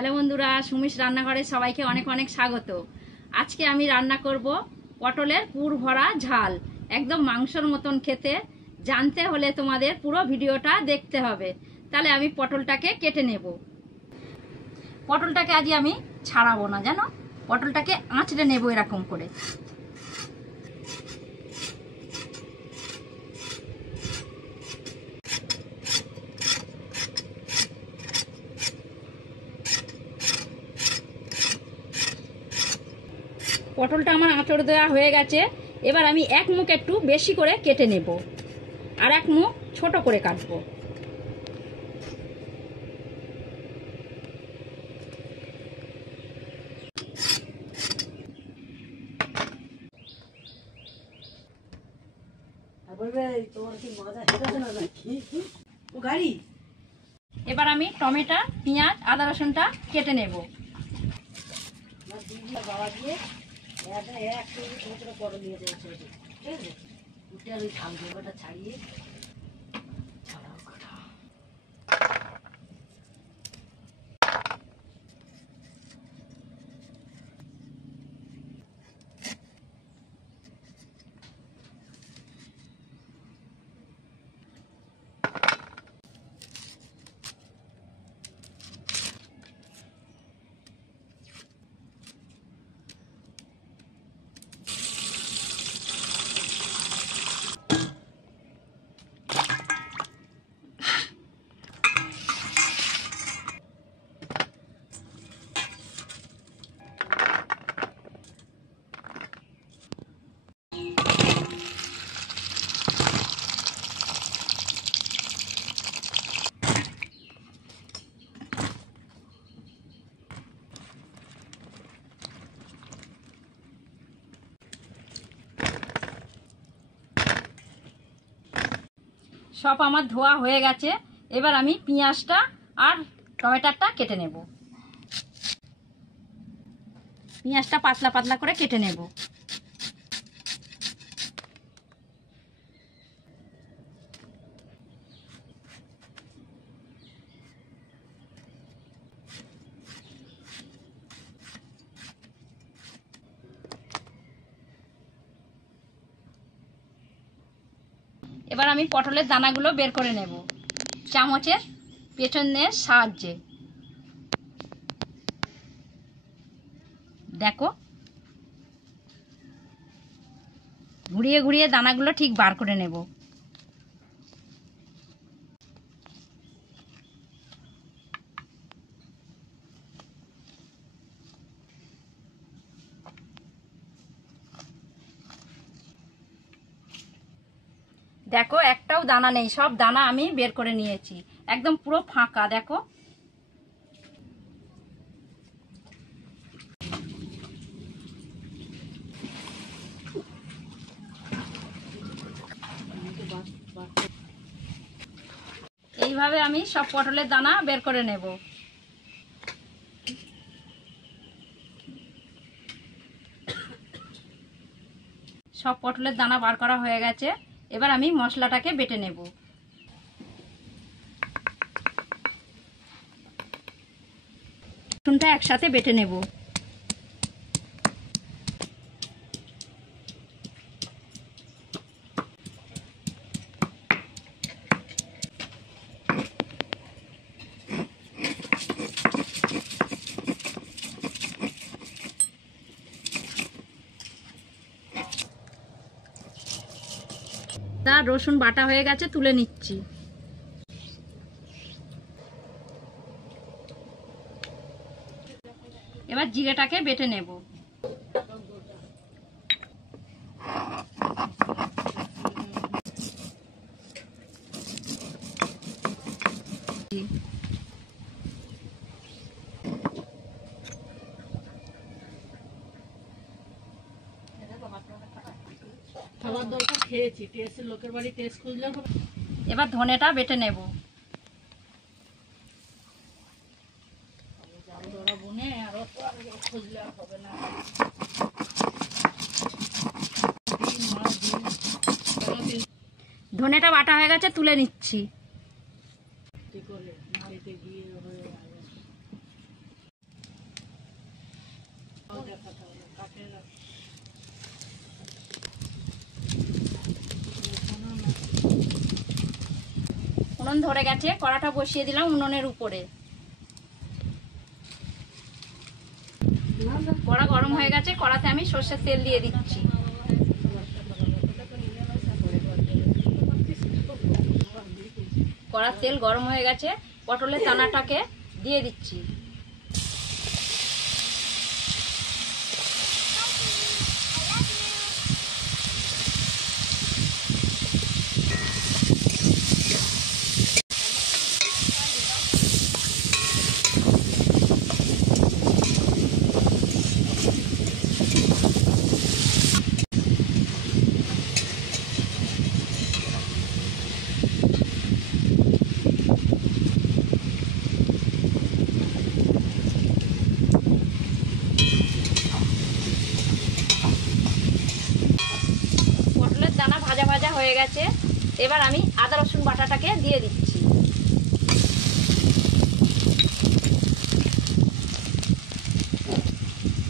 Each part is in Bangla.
হ্যালো বন্ধুরা, সুমিশ রান্নাঘরে সবাইকে অনেক অনেক স্বাগত। আজকে আমি রান্না করব পটলের পুর ভরা ঝাল, একদম মাংসর মতন খেতে। জানতে হলে তোমাদের পুরো ভিডিওটা দেখতে হবে। তাহলে আমি পটলটাকে কেটে নেব। পটলটাকে আজ আমি ছাড়াবো না, জানো, পটলটাকে আঁচড়ে নেব এরকম করে। পটলটা আমার আঁচড় দেওয়া হয়ে গেছে। এবার আমি এক মুখ একটু বেশি করে কেটে নেব, আর এক মুখ ছোট করে কাটবো। এবার আমি টমেটো, পেঁয়াজ, আদা রসুনটা কেটে নেব। সব আমার ধোয়া হয়ে গেছে। এবার আমি পেঁয়াজটা আর টমেটোটা কেটে নেব। পেঁয়াজটা পাতলা পাতলা করে কেটে নেব। এবার আমি পটলের দানাগুলো বের করে নেব চামচের পেছনের সাহায্যে। দেখো, ঘুরিয়ে ঘুরিয়ে দানাগুলো ঠিক বার করে নেব। দেখো, একটাও দানা নেই, সব দানা আমি বের করে নিয়েছি, একদম পুরো ফাঁকা। দেখো, এইভাবে আমি সব পটলের দানা বের করে নেব। সব পটলের দানা বার করা হয়ে গেছে। এবার আমি মশলাটাকে বেটে নেব। রসুনটা একসাথে বেটে নেব। তার রসুন বাটা হয়ে গেছে, তুলে নিচ্ছি। এবার জিরেটাকে বেটে নেব। খাবার দরকার খেয়েছি, টেস্ট লোকের বাড়ি টেস্ট খুঁজলে। এবার ধনেটা বেটে নেব। খুঁজলে হবে না। ধনেটা বাটা হয়ে গেছে, তুলে নিচ্ছি। উনুন ধরে গেছে, কড়াটা বসিয়ে দিলাম উনুনের উপরে। কড়া গরম হয়ে গেছে, কড়াতে আমি সর্ষের তেল দিয়ে দিচ্ছি। কড়ার তেল গরম হয়ে গেছে, পটলের দানাটাকে দিয়ে দিচ্ছি। দানা ভাজা ভাজা হয়ে গেছে, এবার আমি আদা রসুন বাটাটাকে দিয়ে দিচ্ছি।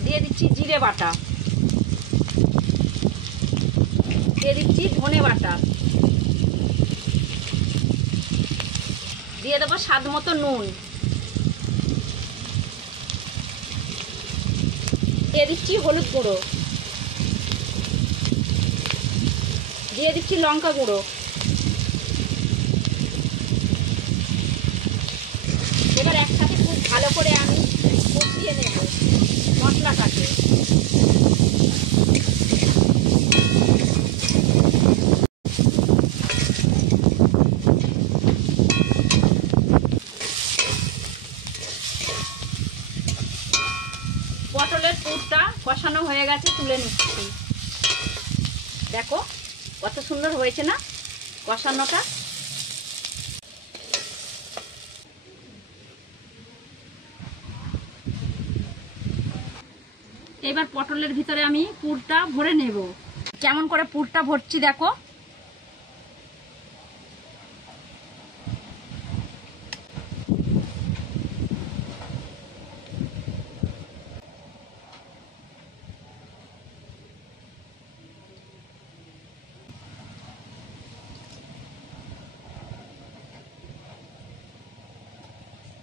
দিয়ে দিচ্ছি জিরে বাটা, দিয়ে দিচ্ছি ধনে বাটা, দিয়ে দেবো স্বাদ মতো নুন, দিয়ে দিচ্ছি হলুদ গুঁড়ো, দিয়ে দিচ্ছি লঙ্কা গুঁড়ো। এবার একসাথে খুব ভালো করে আমি কষিয়ে নেব মশলাটাকে। পটলের পুরটা কষানো হয়ে গেছে, তুলে নিচ্ছি। দেখো কত সুন্দর হয়েছে না কষানোটা। এবার পটলের ভিতরে আমি পুরটা ভরে নেব। কেমন করে পুরটা ভরছি দেখো।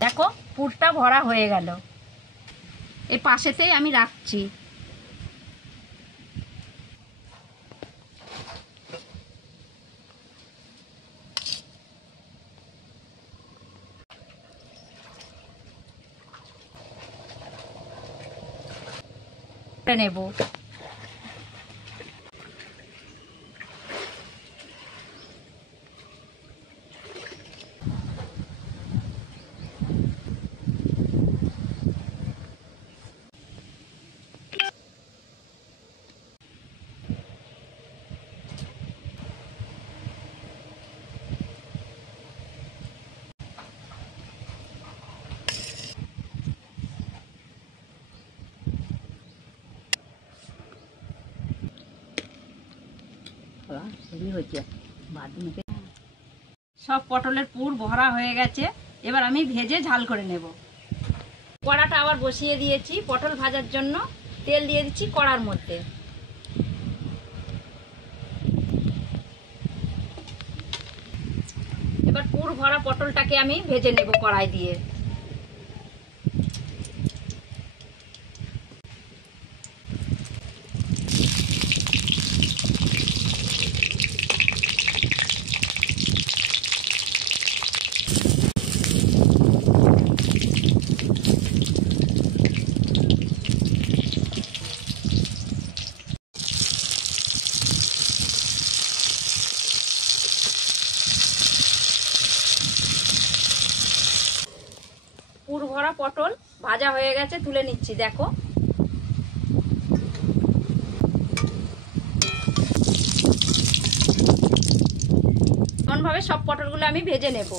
দেখো পুরটা ভরা হয়ে গেল, এই পাশেতেই আমি রাখছি। নেব সব পটলের পুর ভরা হয়ে গেছে, এবার আমি ভেজে ঝাল করে নেব। কড়াটা আবার বসিয়ে দিয়েছি পটল ভাজার জন্য, তেল দিয়ে দিচ্ছি কড়ার মধ্যে। এবার পুর ভরা পটলটাকে আমি ভেজে নেব কড়াই দিয়ে। পুর ভরা পটল ভাজা হয়ে গেছে, তুলে নিচ্ছি। দেখো এমনভাবে সব পটলগুলো আমি ভেজে নেব।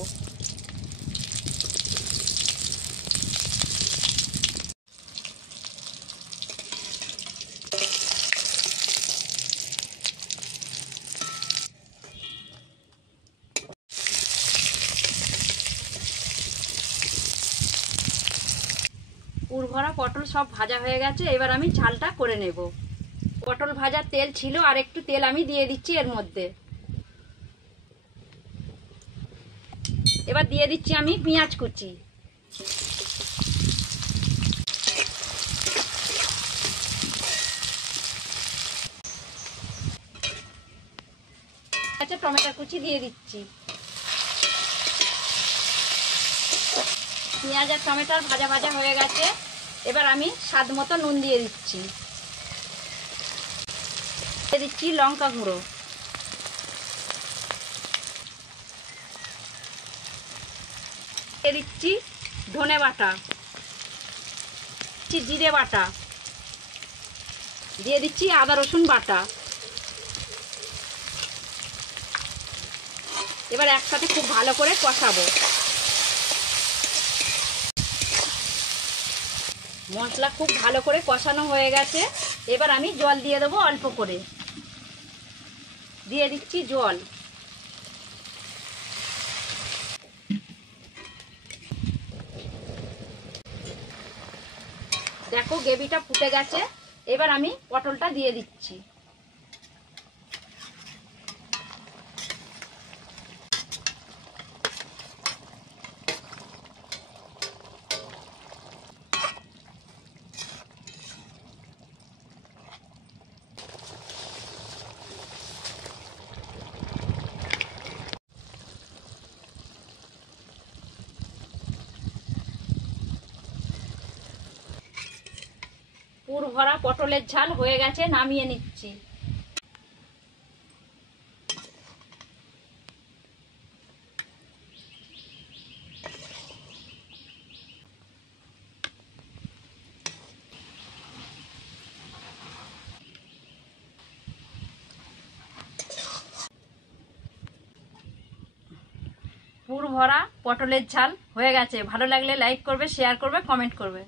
পুর ভরা পটল সব ভাজা হয়ে গেছে, এবার আমি ঝালটা করে নেব। পটল ভাজার তেল ছিল, আর একটু তেল আমি দিয়ে দিচ্ছি এর মধ্যে। এবার দিয়ে দিচ্ছি আমি পেঁয়াজ কুচি। আচ্ছা, টমেটো কুচি দিয়ে দিচ্ছি। পেঁয়াজ আর টমেটোর ভাজা ভাজা হয়ে গেছে, এবার আমি স্বাদ মতো নুন দিয়ে দিচ্ছি। দিয়ে দিচ্ছি লঙ্কা গুঁড়ো, দিয়ে দিচ্ছি ধনে বাটা, জিরে বাটা, দিয়ে দিচ্ছি আদা রসুন বাটা। এবার একসাথে খুব ভালো করে কষাবো। মশলা খুব ভালো করে কষানো হয়ে গেছে, এবার আমি জল দিয়ে দেবো অল্প করে। দিয়ে দিচ্ছি জল। দেখো গ্রেভিটা ফুটে গেছে, এবার আমি পটলটা দিয়ে দিচ্ছি। পুর ভরা পটলের ঝাল হয়ে গেছে, নামিয়ে নিচ্ছি। পুর ভরা পটলের ঝাল হয়ে গেছে। ভালো লাগলে লাইক করবে, শেয়ার করবে, কমেন্ট করবে।